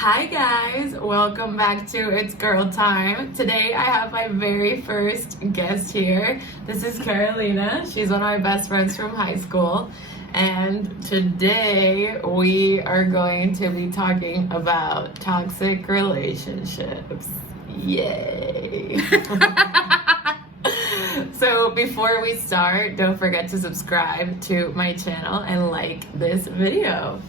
Hi guys, welcome back to It's Girl Time. Today I have my very first guest here. This is Carolina. She's one of my best friends from high school. And today we are going to be talking about toxic relationships. Yay! So before we start, don't forget to subscribe to my channel and like this video.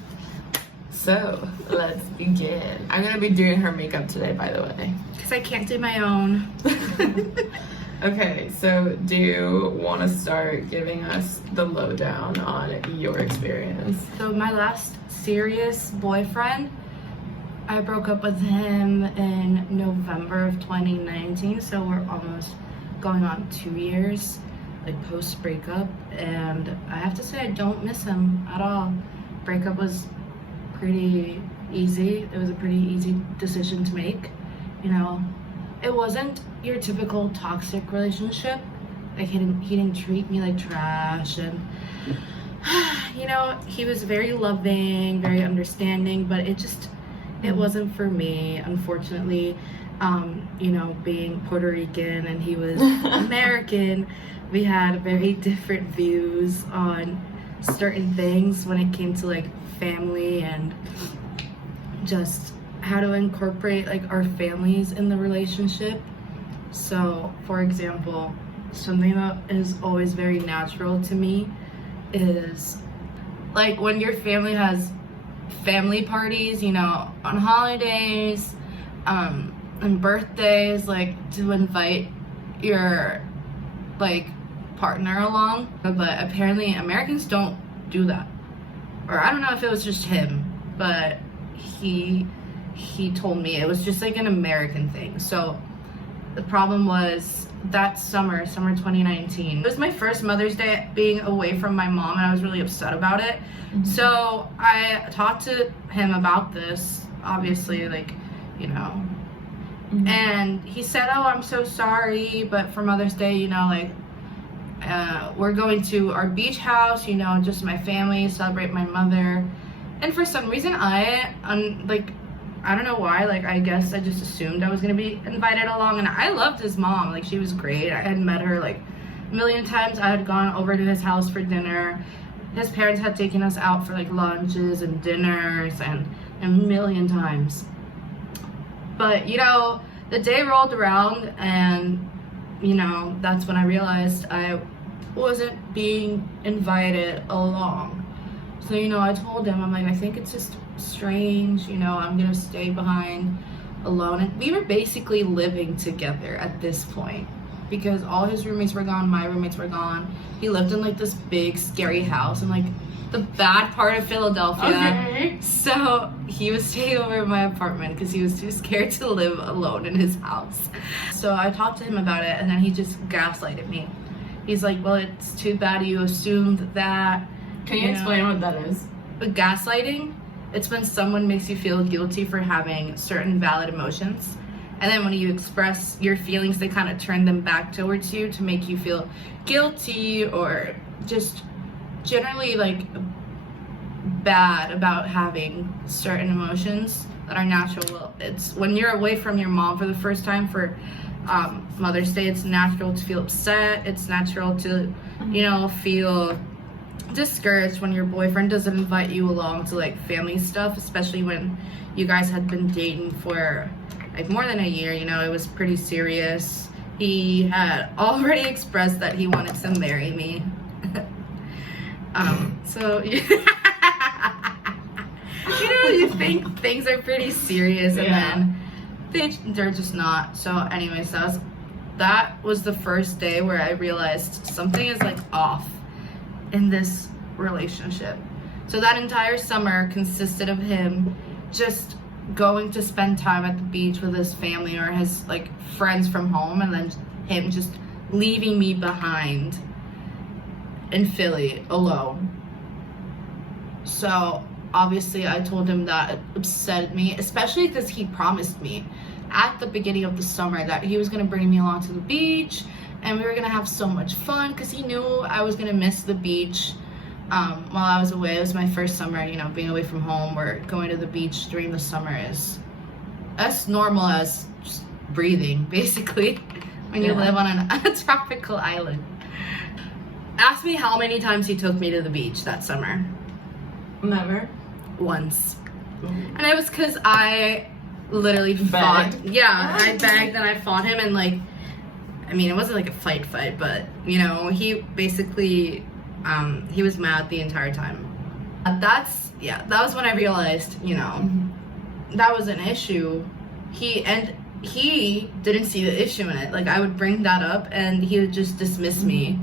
So let's begin. I'm gonna be doing her makeup today, by the way. Because I can't do my own. Okay, so do you want to start giving us the lowdown on your experience? So my last serious boyfriend, I broke up with him in November of 2019. So we're almost going on 2 years, like post breakup. And I have to say I don't miss him at all. Breakup was pretty easy. It was a pretty easy decision to make. You know, it wasn't your typical toxic relationship. Like he didn't treat me like trash, and you know, he was very loving, very understanding, but it wasn't for me, unfortunately. You know, being Puerto Rican and he was American, we had very different views on certain things when it came to like family and just how to incorporate like our families in the relationship. So for example, something that is always very natural to me is like when your family has family parties, you know, on holidays, and birthdays, like to invite your like partner along. But apparently Americans don't do that. Or I don't know if it was just him, but he told me it was just like an American thing. So the problem was that summer 2019, it was my first Mother's Day being away from my mom, and I was really upset about it. Mm-hmm. So I talked to him about this, obviously, like, you know, mm-hmm. And he said, oh, I'm so sorry, but for Mother's Day, you know, like, we're going to our beach house, you know, just my family, celebrate my mother. And for some reason I don't know why, like I guess I just assumed I was gonna be invited along, and I loved his mom. Like she was great. I had met her like a million times. I had gone over to his house for dinner. His parents had taken us out for like lunches and dinners and a million times. But you know, the day rolled around, and you know, that's when I realized I wasn't being invited along. So, you know, I told him, I'm like, I think it's just strange, you know, I'm gonna stay behind alone. And we were basically living together at this point because all his roommates were gone, my roommates were gone. He lived in like this big, scary house in like the bad part of Philadelphia. Okay. So he was staying over in my apartment because he was too scared to live alone in his house. So I talked to him about it, and then he just gaslighted me. He's like, well, it's too bad you assumed that. Can you explain what that is? But gaslighting, it's when someone makes you feel guilty for having certain valid emotions. And then when you express your feelings, they kind of turn them back towards you to make you feel guilty or just generally like bad about having certain emotions that are natural. Well, it's when you're away from your mom for the first time for Mother's Day, it's natural to feel upset. It's natural to, you know, feel discouraged when your boyfriend doesn't invite you along to like family stuff, especially when you guys had been dating for like more than a year. You know, it was pretty serious. He had already expressed that he wanted to marry me. So you know, you think things are pretty serious, and then they're just not. So anyways, that was the first day where I realized something is like off in this relationship. So that entire summer consisted of him just going to spend time at the beach with his family or his like friends from home, and then him just leaving me behind in Philly alone. So obviously I told him that it upset me, especially because he promised me at the beginning of the summer that he was going to bring me along to the beach and we were going to have so much fun, because he knew I was going to miss the beach while I was away. It was my first summer, you know, being away from home or going to the beach during the summer is as normal as just breathing, basically, when you live on a tropical island. Ask me how many times he took me to the beach that summer. Never. Once. And it was because I literally fought. Yeah, I begged and I fought him, and like, I mean, it wasn't like a fight, but you know, he basically, he was mad the entire time. That was when I realized, you know, that was an issue. He didn't see the issue in it. Like, I would bring that up and he would just dismiss me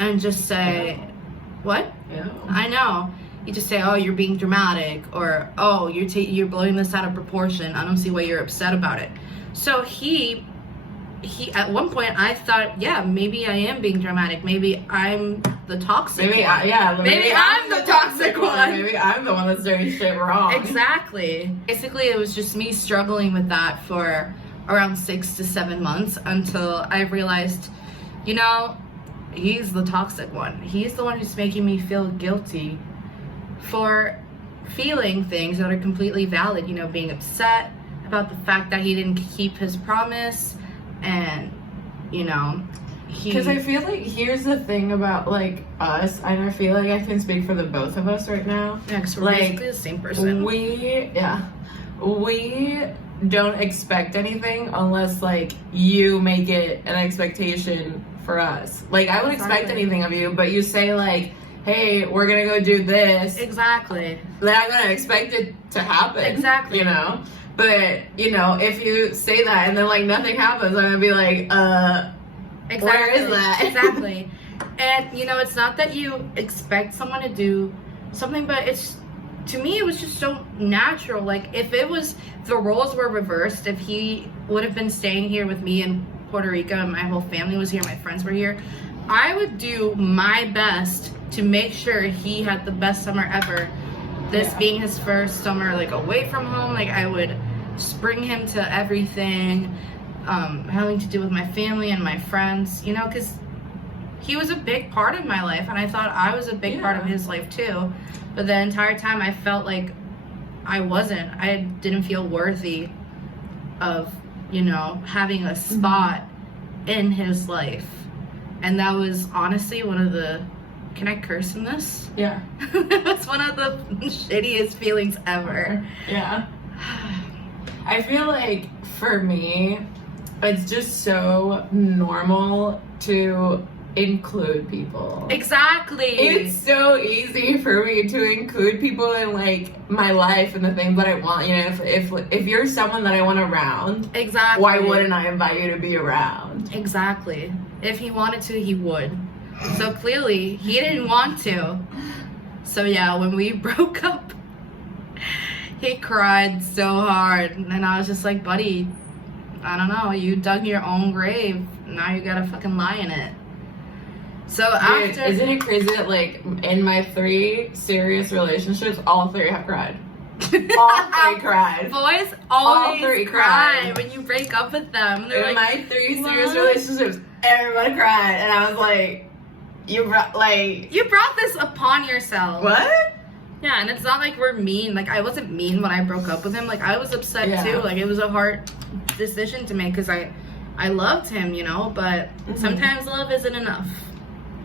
and just say, what? Yeah. I know. You just say, oh, you're being dramatic, or oh, you're blowing this out of proportion. I don't see why you're upset about it. So he at one point I thought, yeah, maybe I am being dramatic. Maybe I'm the toxic one. Maybe I'm the toxic one. Maybe I'm the one that's doing shit wrong. Exactly. Basically, it was just me struggling with that for around 6 to 7 months until I realized, you know, he's the toxic one. He's the one who's making me feel guilty for feeling things that are completely valid, you know, being upset about the fact that he didn't keep his promise, and, you know, because I feel like here's the thing about like us, and I feel like I can speak for the both of us right now. Yeah, because we're like, basically the same person. We don't expect anything unless like you make it an expectation for us. Like, I would expect anything of you, but you say like, hey, we're gonna go do this. Exactly. Then I'm gonna expect it to happen. Exactly. You know? But, you know, if you say that and then like nothing happens, I'm gonna be like, exactly. Where is that? Exactly. And, you know, it's not that you expect someone to do something, but it's, to me, it was just so natural. Like, if the roles were reversed, if he would have been staying here with me in Puerto Rico and my whole family was here, my friends were here, I would do my best to make sure he had the best summer ever. This being his first summer, like, away from home, like, I would bring him to everything, having to do with my family and my friends, you know, because he was a big part of my life, and I thought I was a big part of his life too. But the entire time I felt like I didn't feel worthy of, you know, having a spot in his life. And that was honestly one of the, can I curse in this? Yeah. It's one of the shittiest feelings ever. Yeah. I feel like for me, it's just so normal to include people. Exactly. It's so easy for me to include people in like my life and the things that I want. You know, if you're someone that I want around, exactly, why wouldn't I invite you to be around? Exactly. If he wanted to, he would. So clearly, he didn't want to. So yeah, when we broke up, he cried so hard, and I was just like, buddy, I don't know, you dug your own grave, now you gotta fucking lie in it. So Dude, isn't it crazy that like in my 3 serious relationships, all 3 have cried? All 3 cried. Boys always all 3 cry when you break up with them. They're in like, my 3 serious relationships, everyone cried, and I was like, you brought this upon yourself. What? Yeah, and it's not like we're mean. Like, I wasn't mean when I broke up with him. Like, I was upset too. Like, it was a hard decision to make because I loved him, you know, but sometimes love isn't enough,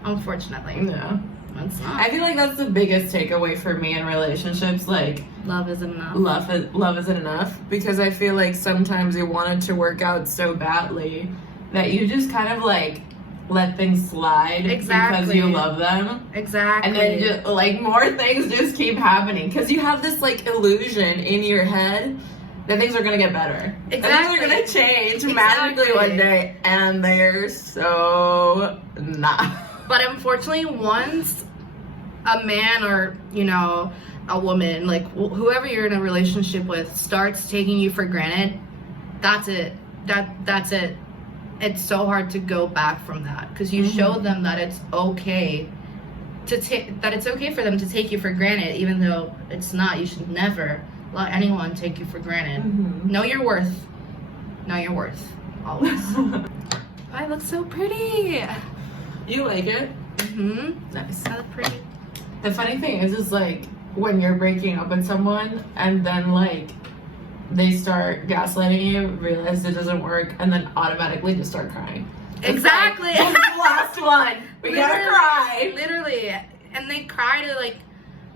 unfortunately. No. It's not. I feel like that's the biggest takeaway for me in relationships. Like, love isn't enough. Love isn't enough, because I feel like sometimes you want it to work out so badly that you just kind of like let things slide because you love them. Exactly. And then just, like, more things just keep happening because you have this like illusion in your head that things are gonna get better. Exactly. That things are gonna change magically one day, and they're so not. But unfortunately, once a man or, you know, a woman, like whoever you're in a relationship with, starts taking you for granted, that's it. That's it. It's so hard to go back from that because you show them that it's okay that it's okay for them to take you for granted, even though it's not. You should never let anyone take you for granted. Know your worth. Know your worth. Always. I look so pretty. You like it? Nice. I look pretty. The funny thing is like when you're breaking up with someone and then like they start gaslighting you, realize it doesn't work, and then automatically just start crying. Exactly. Like, this is the last one. We gotta cry. Literally. And they cry to like,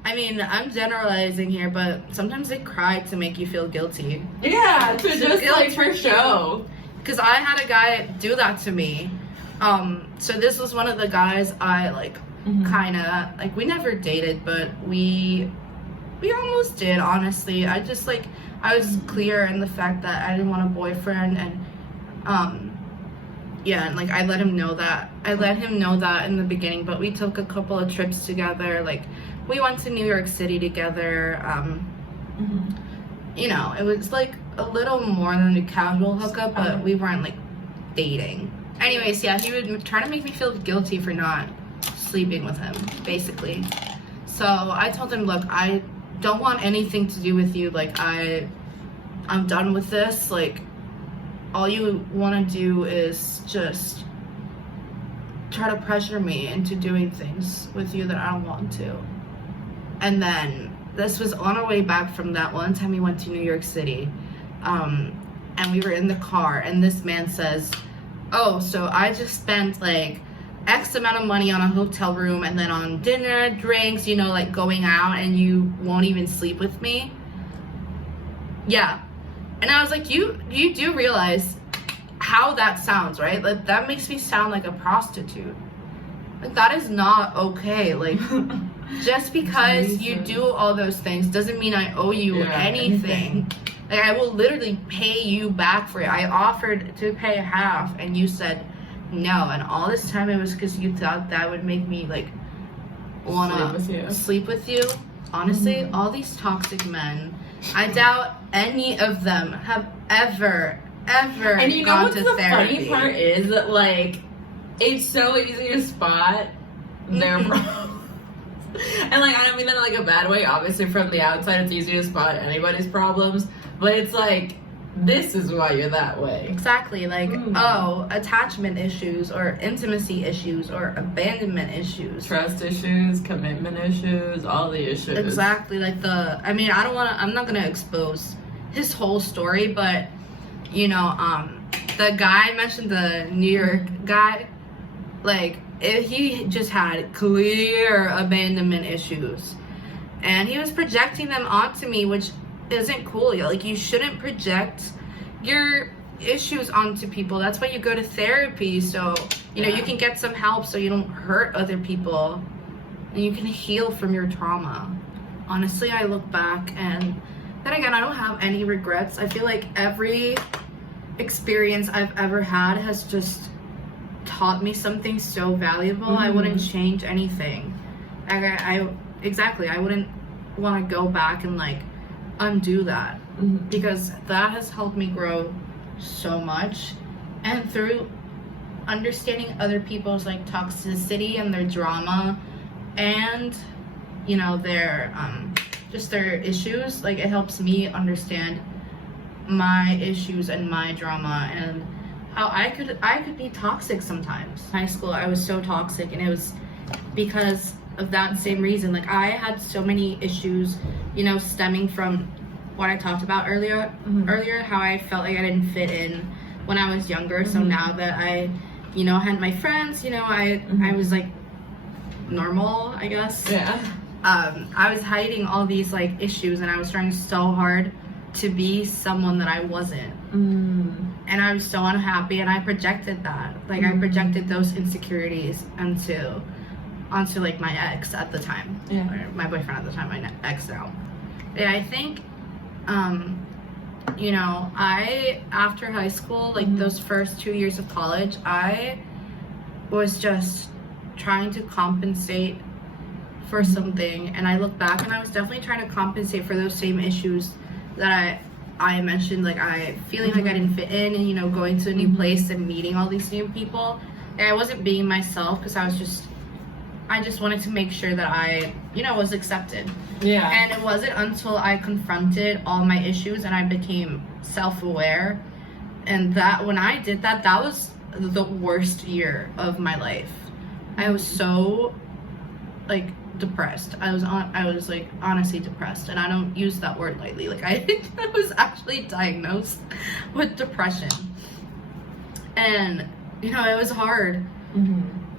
I mean, I'm generalizing here, but sometimes they cry to make you feel guilty. Yeah, to just like for show. Because I had a guy do that to me. So this was one of the guys I like kind of, like, we never dated, but we almost did, honestly. I just like, I was clear in the fact that I didn't want a boyfriend, and yeah, and like I let him know that. I let him know that in the beginning, but we took a couple of trips together. Like, we went to New York City together. You know, it was like a little more than a casual hookup, but we weren't like dating. Anyways, yeah, he would try to make me feel guilty for not sleeping with him, basically. So I told him, look, I don't want anything to do with you. Like, I'm done with this. Like, all you want to do is just try to pressure me into doing things with you that I don't want to. And then this was on our way back from that one time we went to New York City. And we were in the car, and this man says, oh, so I just spent like X amount of money on a hotel room and then on dinner, drinks, you know, like going out, and you won't even sleep with me? Yeah. And I was like, you do realize how that sounds, right? Like, that makes me sound like a prostitute. Like, that is not okay. Like, just because you do all those things doesn't mean I owe you anything. Like, I will literally pay you back for it. I offered to pay half, and you said no. And all this time it was because you thought that would make me, like, wanna sleep with you. Honestly, all these toxic men, I doubt any of them have ever and you know gone what's to the therapy. funny part is that, like, it's so easy to spot their problems. And, like, I don't mean that in, like, a bad way. Obviously, from the outside, it's easy to spot anybody's problems. But it's, like, this is why you're that way. Exactly. Like, oh, attachment issues or intimacy issues or abandonment issues. Trust issues, commitment issues, all the issues. Exactly. Like, I'm not going to expose his whole story, but, you know, the guy I mentioned, the New York guy, like, he just had clear abandonment issues, and he was projecting them onto me, which isn't cool. Like, you shouldn't project your issues onto people. That's why you go to therapy, so you know you can get some help, so you don't hurt other people, and you can heal from your trauma. Honestly, I look back, and then again, I don't have any regrets. I feel like every experience I've ever had has just taught me something so valuable. I wouldn't change anything. I wouldn't want to go back and like undo that, because that has helped me grow so much. And through understanding other people's like toxicity and their drama, and you know, their just their issues, like, it helps me understand my issues and my drama, and how I could be toxic sometimes. In high school, I was so toxic, and it was because of that same reason. Like, I had so many issues, you know, stemming from what I talked about earlier, how I felt like I didn't fit in when I was younger. So now that I, you know, had my friends, you know, I was like normal, I guess. Yeah. I was hiding all these like issues, and I was trying so hard to be someone that I wasn't. And I was so unhappy, and I projected that. Like, I projected those insecurities onto like my ex at the time. Yeah. Or my boyfriend at the time, my ex now. Yeah, I think, you know, after high school, like those first 2 years of college, I was just trying to compensate for something, and I look back, and I was definitely trying to compensate for those same issues that I mentioned, like I feeling like I didn't fit in, and you know, going to a new place and meeting all these new people, and I wasn't being myself because I just wanted to make sure that I, you know, was accepted. Yeah. And it wasn't until I confronted all my issues and I became self-aware, and that when I did that, that was the worst year of my life. I was so like depressed. I was like honestly depressed, and I don't use that word lightly. Like I was actually diagnosed with depression, and you know, it was hard.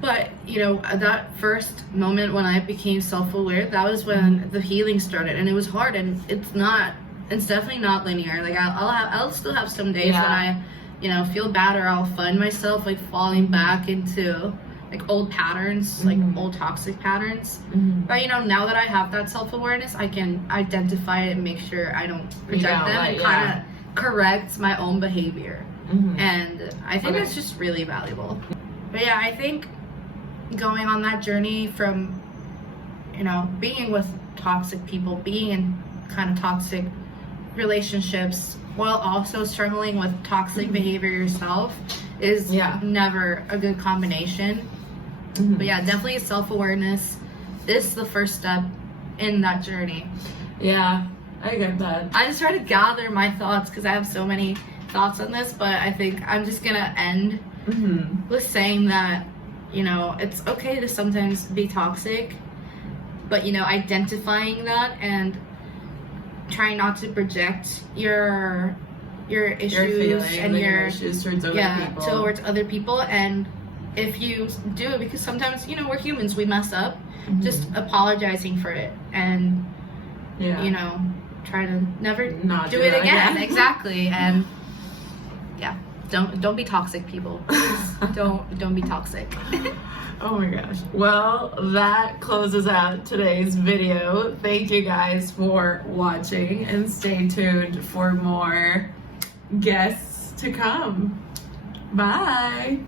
But you know, that first moment when I became self-aware, that was when the healing started, and it was hard, and it's definitely not linear. Like I'll still have some days when I, you know, feel bad, or I'll find myself like falling back into like old patterns, like old toxic patterns. But you know, now that I have that self-awareness, I can identify it and make sure I don't project them and kind of correct my own behavior. And I think that's just really valuable. But yeah, I think going on that journey from, you know, being with toxic people, being in kind of toxic relationships while also struggling with toxic behavior yourself is never a good combination. But yeah, definitely self-awareness is the first step in that journey. Yeah, I get that. I just try to gather my thoughts because I have so many thoughts on this, but I think I'm just gonna end with saying that, you know, it's okay to sometimes be toxic, but you know, identifying that and trying not to project your issues and your issues towards other people. Towards other people. And if you do, because sometimes, you know, we're humans, we mess up, just apologizing for it and you know, try to never not do it again. Exactly. And yeah, don't be toxic, people. don't be toxic. Oh my gosh. Well, that closes out today's video. Thank you guys for watching, and stay tuned for more guests to come. Bye.